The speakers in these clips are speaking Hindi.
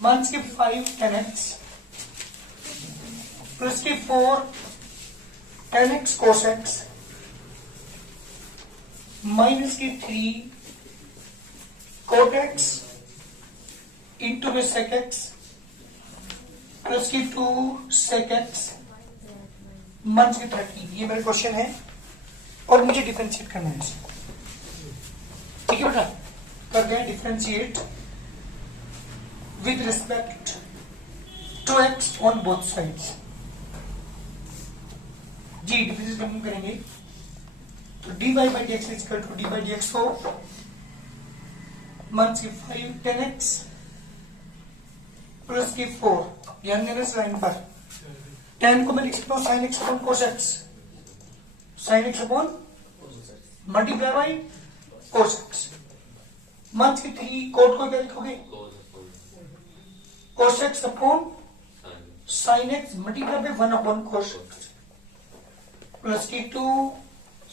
माइनस के 5 10x प्लस के 4 10x cos x माइनस के 3 cot x इंटू में sec x प्लस की 2 sec x माइनस के 30। ये मेरा क्वेश्चन है और मुझे डिफरेंशिएट करना है इसे। ठीक है बेटा, कर गए differentiate with respect to x on both sides। जी डिफरेंशिएट हम करेंगे तो dy by dx is equal to d by dx of minus के 5 10x प्लस के 4। ध्यान देना इस लाइन पर, 10 को मैं लिख सकता हूँ sin x upon cos x, sin x upon multiply by cos x। Minus के 3 कोट को क्या लिखोगे cos x upon sin x multiply by 1 upon cos x plus की 2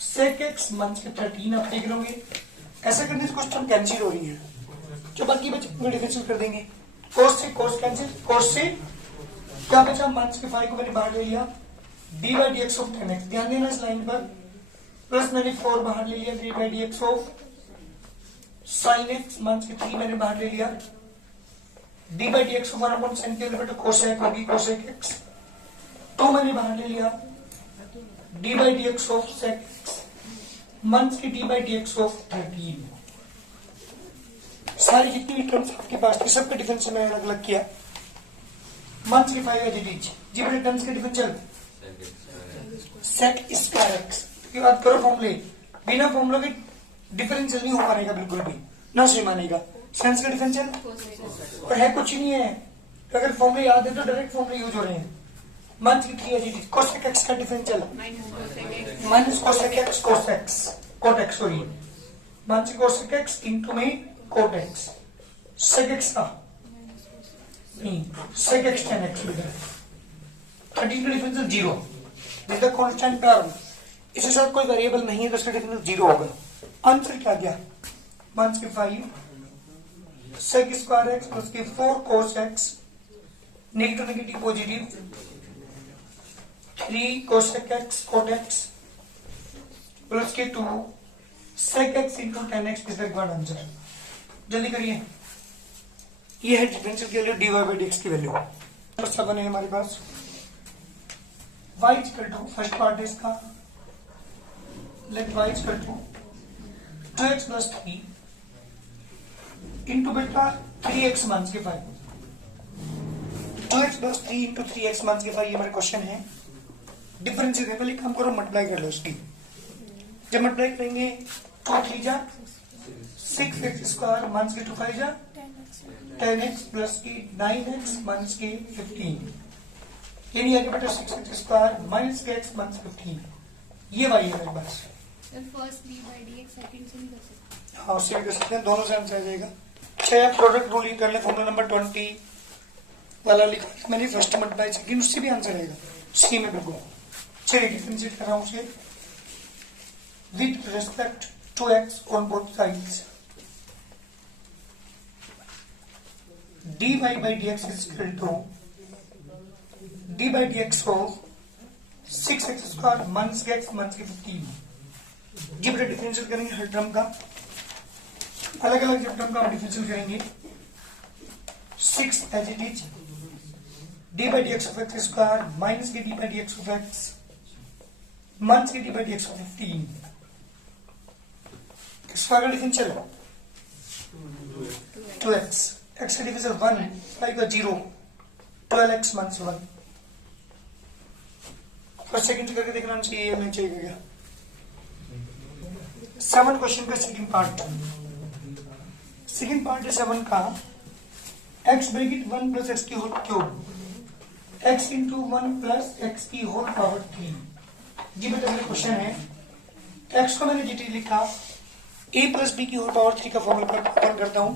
sec x माइनस के 13। आप देख लोगे ऐसा करने से क्वेश्चन कैंसिल हो रही है, जो बाकी बचे वो डिफरेंशिएट कर देंगे। cos से cos कैंसिल, cos से क्या बचा माइनस के 5 को मैंने बाहर ले लिया d by dx of 10x। ध्यान देना इस लाइन पर, प्लस मैंने 4 बाहर ले लिया d by dx of sin x minus के 3 मैंने बाहर ले लिया d by dx of 1 upon sin के लिमिट cosec होगी cosec x। तो मैंने बाहर ले लिया d by dx of sec x minus की d by dx of 13। सारी जितनी भी टर्म्स आपके पास थी सबका डिफरेंस मैंने अलग अलग किया। माइनस की 5 एडिट जी बड़े टर्म्स के डिफरेंशियल sec स्क्वायर x की बात करो फॉर्मूले, बिना फॉर्मूले के डिफरेंशियल नहीं हो पाएगा, बिल्कुल भी ना सही मानेगा। सेंस का डिफरेंशियल और है कुछ ही नहीं है, अगर फॉर्मूले याद है तो डायरेक्ट फॉर्मूले यूज हो रहे हैं। माइनस की 3 एडिट cosec x का differential minus cosec x cos x cot x sorry minus cosec x into में cot x sec x का नहीं sec x tan x बेटा 13 का differential 0 this the constant term, इसके साथ कोई वेरिएबल नहीं है तो इसका डिफरेंशियल 0 होगा। आंसर क्या गया माइनस के 5 sec स्क्वायर x प्लस के 4 cos x negative negative positive 3 cosec x cot x plus के 2 sec x into tan x is the required answer. जल्दी करिए, ये है डिफरेंशियल की वैल्यू dy by dx की वैल्यू। नंबर 7 है हमारे पास y equal to first part है इसका, let y equal to 2x plus 3 into बेटा 3x माइनस के 5। 2x plus 3 into 3x minus के 5 ये हमारा क्वेश्चन है। डिफरेंशिएट है, पहले काम करो मल्टीप्लाई कर लो इसकी। जब मल्टीप्लाई करेंगे 2 3 जा 6x स्क्वायर माइनस के 2 5 जा 10x प्लस की 9x माइनस के 15। ये नहीं आगे बेटा 6x स्क्वायर माइनस के x माइनस 15। ये वाली है मेरे पास। First d by dx second से नहीं कर सकते। हाँ उससे भी कर सकते हैं, दोनों से आंसर आ जाएगा। अच्छा प्रोडक्ट रूल कर ले, फॉर्मूला नंबर 20 वाला लिखा मैंने फर्स्ट मल्टीप्लाई सेकंड, उससे भी आंसर आएगा सी में बिल्कुल। चलिए डिफरेंशिएट कर रहा हूँ उसे with respect to x on both sides. dy by dx is equal to d by dx of 6x square minus के x माइनस के 15। जी बेटा डिफरेंशिएट करेंगे हर टर्म का, अलग अलग जब टर्म का हम डिफरेंशिएट करेंगे 6 as it is d by dx of x square minus के d by dx of x minus के d by dx of 15। Square का डिफरेंशियल 2x, x का डिफरेंशियल 1, 5 का 0, 12x माइनस 1। फर्स्ट सेकंड करके देखना चाहिए, नहीं चाहिए क्या। 7 क्वेश्चन का सेकंड पार्ट, सेकंड पार्ट है 7 का x ब्रैकेट 1 प्लस x की whole cube x into 1 plus x की होल पावर 3। जी बेटा मेरा क्वेश्चन है, x को मैंने डिटेल लिखा a प्लस b की होल पावर 3 का फॉर्मूला पर करता हूं।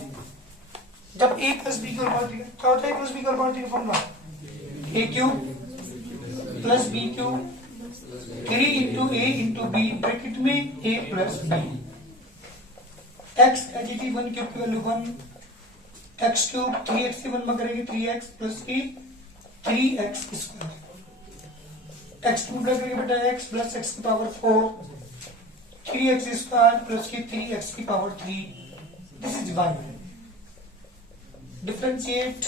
जब a प्लस b की होल पावर 3 क्या होता है, a प्लस b की होल पावर 3 का formula a cube plus b cube 3 into a into b bracket में a plus b। x H 1 cube की वैल्यू 1 एक्स क्यूब 3x से 1 में करेंगे 3x प्लस की 3x स्क्वायर, एक्स क्यूब करेंगे बेटा x प्लस x की पावर 4, 3x स्क्वायर प्लस की 3x की power 3. This is y. Differentiate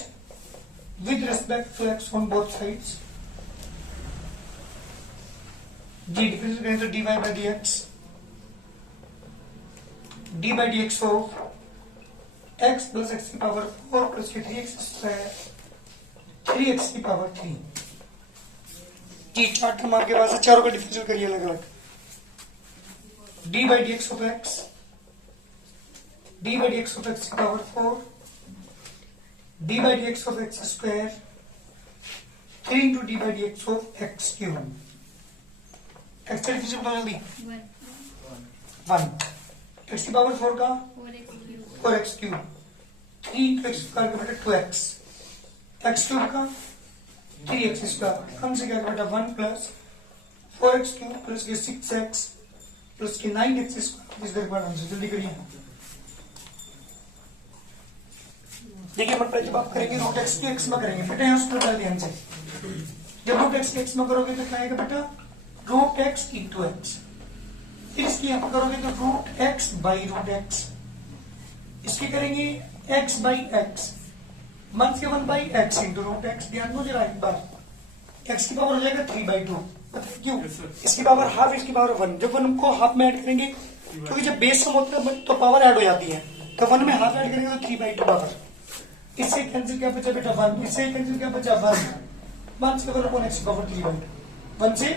with respect to x on both sides. जी डिफरेंशिएट करें तो dy by dx, d by dx of x plus x की पावर 4 प्लस की 3x स्क्वायर 3x की पावर 3. जी चार टर्म आपके पास है, चारों का डिफरेंशियल करिए अलग अलग. d by dx of x, d by dx of x की power 4, d by dx of x square 3 into d by dx of x cube. x का डिफरेंशियल बताओ जल्दी. 1. x की पावर 4 का 4x cube, 3 into x square का बेटा 2x, x cube का 3x स्क्वायर, हम से क्या बेटा 1 प्लस 4x cube प्लस के 6x प्लस के 9x स्क्वायर. इस बार आंसर जल्दी करिए. देखिए मतलब जब आप करेंगे रूट एक्स की एक्स में करेंगे बेटा, यहाँ उसको डाल ध्यान से. जब रूट एक्स की एक्स में करोगे तो क्या आएगा बेटा रूट एक्स इंटू एक्स. फिर इसकी यहाँ पर करोगे तो root x by root x. इसकी करेंगे एक्स बाई एक्स, मन के 1 by x into root x. ध्यान दो जरा एक बार, एक्स की पावर हो जाएगा 3/2. क्यों? इसकी पावर हाफ, इसकी पावर 1. जब 1 को हाफ में ऐड करेंगे, क्योंकि जब बेस सम होता है तो पावर ऐड हो जाती है, तो 1 में हाफ ऐड करेंगे तो 3/2 पावर. इससे कैंसिल क्या बचा बेटा 1, इससे कैंसिल क्या बचा 1. 1 से 1 अपॉन x की पावर 3/2, 1 से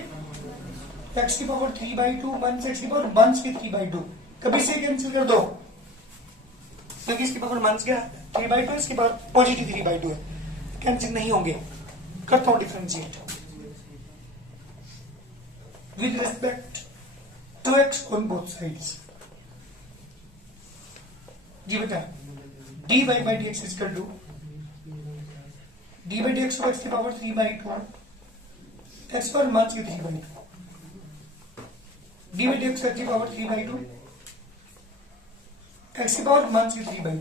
x की पावर 3/2, 1 से x की पावर 1 से 3/2. कभी से कैंसिल कर दो, क्योंकि इसकी पावर 1 क्या 3/2, इसकी पावर पॉजिटिव 3/2 है, कैंसिल नहीं होंगे. करता हूं differentiate with respect to x on both sides. जी बेटा dy by dx is equal to d by dx of x की पावर 3/2, x पर मान की 3/2, d by dx x की पावर 3/2, x की पावर मान की 3/2.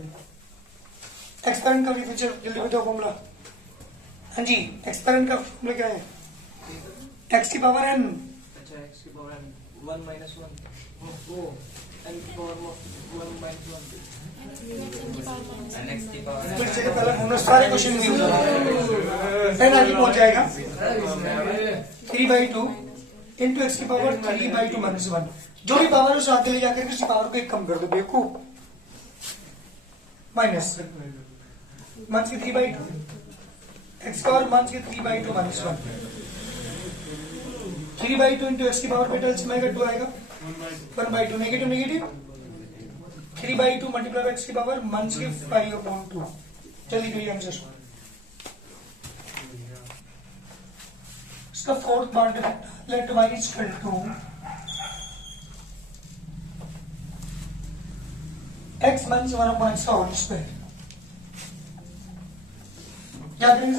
एक्सपेरेंट का डिफरेंशियल जल्दी बताओ फॉर्मूला. हाँ जी एक्सपेरेंट का फॉर्मूला क्या है? x की पावर n, अच्छा x की पावर n 1 minus 1 वो n की पावर 1 minus 1 फिर से पहले हमने सारे क्वेश्चन में यूज n आगे पहुंच जाएगा 3/2 इंटू एक्स की पावर 3/2 माइनस 1. जो भी पावर उसे आगे ले जाकर किसी पावर को एक कम कर दो बेवकूफ. माइनस मान की 3/2 एक्स पावर मान की 3/2 माइनस 1. 3/2 इंटू एक्स की पावर बेटा इसमें 2 आएगा 1/2 नेगेटिव नेगेटिव 3/2 मल्टीप्लाई एक्स की पावर -5/2. जल्दी करिए आंसर. इसका fourth part let y is equal to x -1 upon x का होल स्क्वायर. क्या करेंगे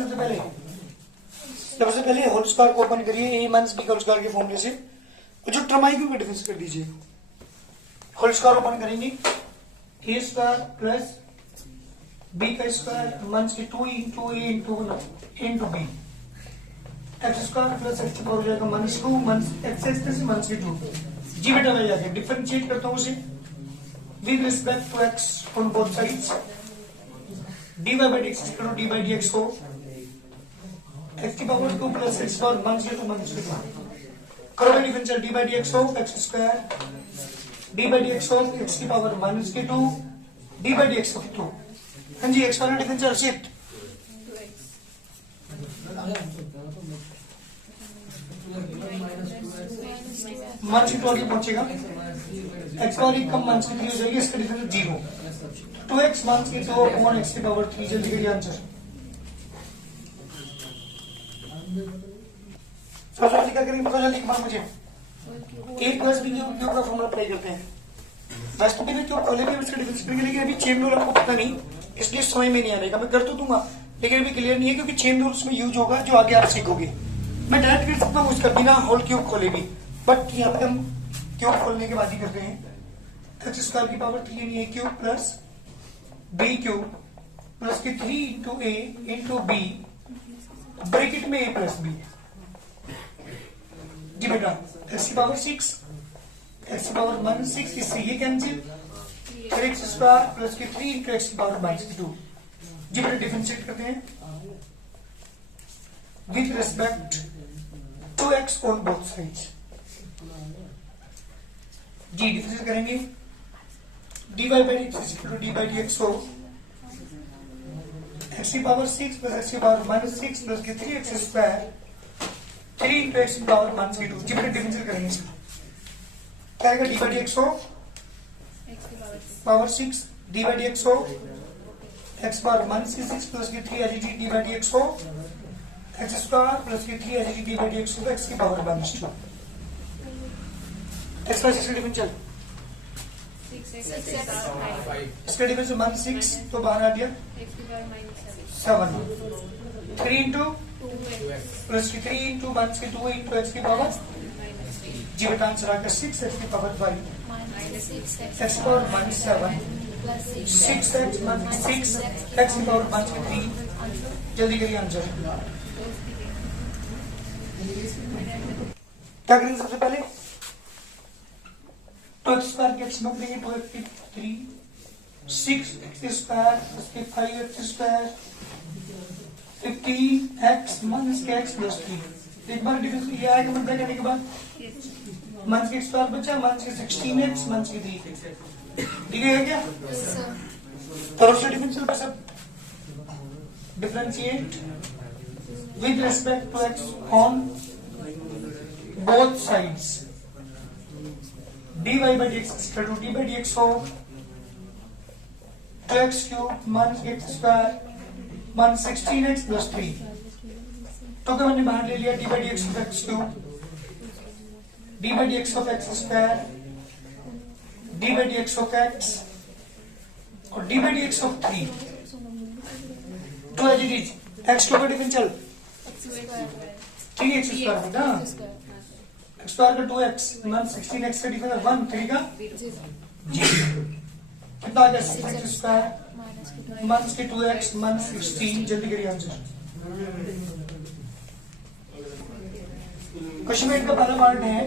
सबसे पहले होल स्क्वायर को ओपन करिए a - b का होल स्क्वायर के फॉर्मूले से, जो टर्म आई क्यों डिफरेंस कर दीजिए. होल स्क्वायर ओपन करेंगे a स्क्वायर प्लस b का स्क्वायर मंस के 2 into a into b, x square plus x हो जाएगा -2 मंस एक्स से मंस के 2. जी बेटा ले जाके डिफरेंशिएट करता हूं उसे with respect to x on both sides. dy by dx is equal to d by dx को x की पावर 2 प्लस x पावर मंस के 2 करो differential d by dx of x square d by dx of x की power -2 d by dx of 2. हाँ जी x वाला डिफरेंशियल शिफ्ट मान से 2 आगे पहुंचेगा, x पावर एक कम मान से 3 हो जाएगी, इसका डिफरेंस 0. 2x मान के 2 अपॉन x की पावर 3. जल्दी करिए आंसर. जल्दी क्या करेंगे पता जल्दी मान मुझे a प्लस b क्यूब का फॉर्मूला अप्लाई करते हैं. वैसे भी क्यों कॉलेज में इसका डिफरेंस करेंगे, लेकिन अभी चेन रूल आपको पता नहीं इसलिए समझ में नहीं आएगा. मैं कर तो दूंगा लेकिन अभी क्लियर नहीं है, क्योंकि चेन रूल उसमें यूज होगा जो आगे आप सीखोगे. मैं डायरेक्ट कर सकता हूँ उसका बिना होल क्यूब खोले भी, बट यहाँ पे हम क्यूब खोलने की बात ही करते हैं. एक्स स्क्वायर की पावर 3 है cube plus B cube plus की 3 into A into B bracket में a प्लस बी जी बेटा x की पावर 6 x की पावर -6 इससे ये कैंसिल 3x स्क्वायर प्लस की 3 इंटू x की पावर -2 जी बेटा डिफरेंशिएट करते हैं with respect to x on both sides जी डिफरेंशिएट करेंगे dy by dx is equal to d by dx हो x की पावर 6 प्लस x की पावर -6 प्लस के 3x स्क्वायर 3 इंटू x की पावर -2 जी बेटा डिफरेंशिएट करेंगे इसको क्या आएगा d by dx हो x की पावर 6 d by dx हो x पावर -6 प्लस के 3 आ जाएगी d by dx हो x स्क्वायर प्लस के 3 आ जाएगी d by dx हो x की पावर -2 x का 6 डिफरेंशियल 6x 5 इसका डिफरेंस -6 तो बाहर आ गया x की पावर -7 7 3 इंटू 2x प्लस की 3 इंटू -2 इंटू x की पावर -3 जी बेटा आंसर आ गया 6 x की power 5 -6x x power -7 plus 6x -6 x की पावर -3 जल्दी करिए आंसर क्या करेंगे सबसे पहले 2x स्क्वायर के x में देंगे 2x की 3 6x स्क्वायर प्लस के 5x स्क्वायर 15x माइनस के x प्लस 3 एक बार डिफरेंस ये आएगा मतलब करने के बाद माइनस के स्क्वायर बचा माइनस के 16x माइनस के 3 ठीक है क्या तरफ से डिफरेंशियल पे सब differentiate with respect to x on both sides dy by dx is equal to d by dx हो 2x cube minus x square minus 16x plus 3 तो क्या मैंने बाहर ले लिया d by dx of x cube d by dx of x square d by dx of x और d by dx of 3 तो as it is x to का डिफरेंशियल 3x स्क्वायर बेटा x स्क्वायर का 2x मान 16x का डिफरेंस 1 3 का जी कितना आ गया 6x स्क्वायर मान के 2x मान 16 जल्दी करिए आंसर क्वेश्चन में का पहला पार्ट है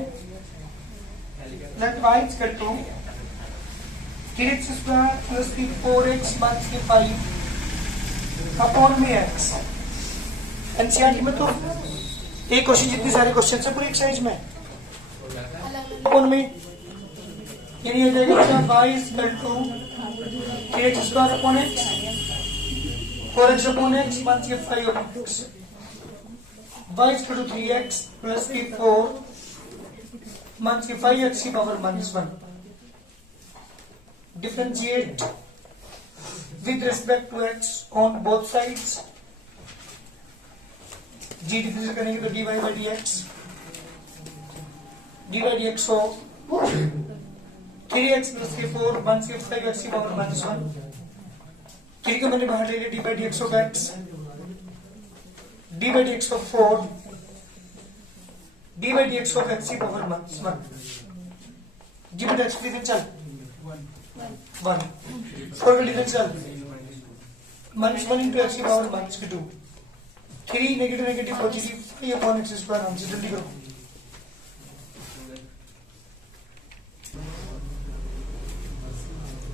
let y is equal to 3x square plus 4x मान के 5 अपॉन में x एनसीईआरटी में तो एक क्वेश्चन जितने सारे क्वेश्चन है पूरे एक्सरसाइज में कौन में यानी हो जाएगा y is equal to 3x square upon x 4x upon x मान के 5 upon x y is equal to 3x plus के 4 मान के 5x की पावर -1 differentiate with respect to x on both sides जी डिफरेंशिएट करेंगे तो dy by dx d by dx हो 3x plus के 4 1 के 5x की पावर -1 3 को मैंने बाहर ले लिया d by dx of x d by dx of 4 d by dx of x की पावर -1 जी बेटा x की डिफरेंशियल 1 4 का डिफरेंशियल -1 into x की पावर -2 3 नेगेटिव पॉजिटिव ये अपॉन x स्क्वायर आंसर जल्दी करो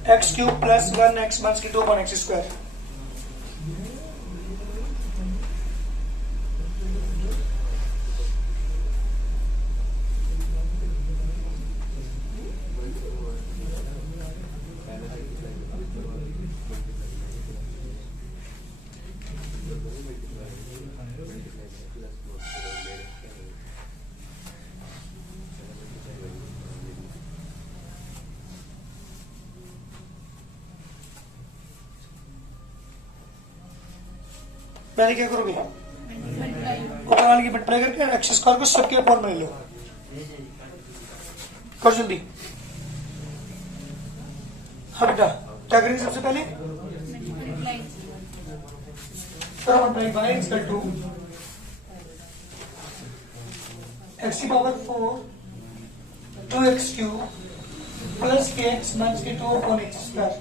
x cube plus 1x minus 2 upon x square पहले क्या करोगे ऊपर वाले की मल्टीप्लाई करके एक्स स्क्वायर को सबके अपॉन में ले लो करो जल्दी हाँ बेटा क्या करेंगे सबसे पहले multiply y equal to x की पावर 4 2x क्यूब प्लस के x माइनस के 2 अपॉन x स्क्वायर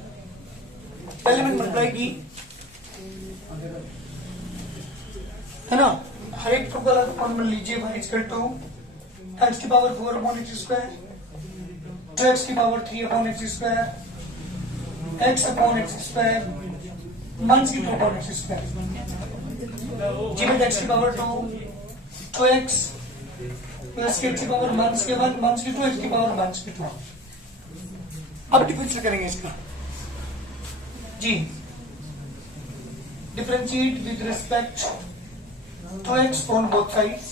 पहले मैंने मल्टीप्लाई की है ना, हर एक ट्रिपल का फॉर्मूला लीजिए y इक्वल टू x की power 4 upon x square, 2x की power 3 upon x square, x upon x square, minus की 2 अपॉन x स्क्वायर, जी में x की पावर 2, 2x प्लस के x की पावर माइनस के 1, माइनस की 2, x की पावर माइनस की 2। अब डिफरेंशियल करेंगे इसका जी, differentiate with respect to x on both sides.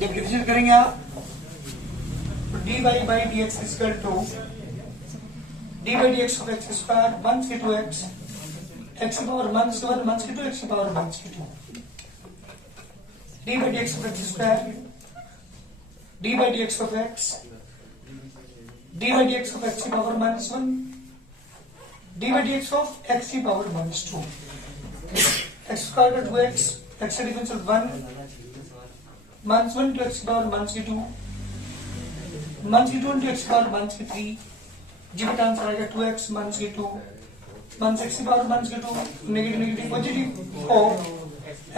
जब डिफरेंशिएट करेंगे आप तो dy by dx is equal to d by dx of x square minus के 2x, x की पावर माइनस के 1, माइनस की 2, x की पावर माइनस की 2, d by dx of x square, d by dx of x, d by dx of x की power minus 1, d by dx of x की पावर माइनस 2, x स्क्वायर का 2x, x का डिफरेंशियल 1, माइनस 1 to x की पावर माइनस की 2, माइनस की 2 into x की पावर माइनस की 3, जी का आंसर आएगा 2x माइनस की 2, माइनस x की पावर माइनस की 2, नेगेटिव नेगेटिव पॉजिटिव और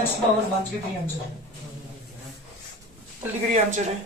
x की पावर माइनस की 3 आंसर है। जल्दी करिए आंसर है